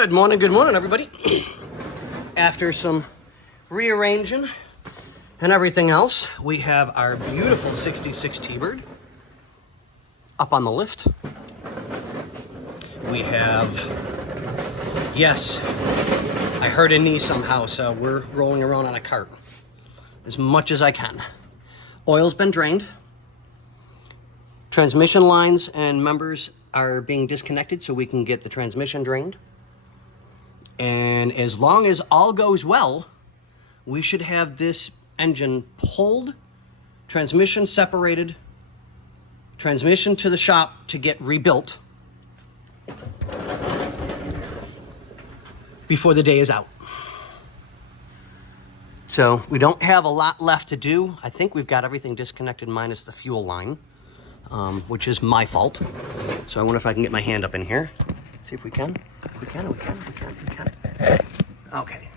Good morning, everybody. After some rearranging and everything else, we have our beautiful 66 T-Bird up on the lift. We have, yes, I hurt a knee somehow, so we're rolling around on a cart as much as I can. Oil's been drained. Transmission lines and members are being disconnected so we can get the transmission drained. And as long as all goes well, we should have this engine pulled, transmission separated, transmission to the shop to get rebuilt before the day is out. So we don't have a lot left to do. I think we've got everything disconnected minus the fuel line, which is my fault. So I wonder if I can get my hand up in here. See if we can. We can. Okay.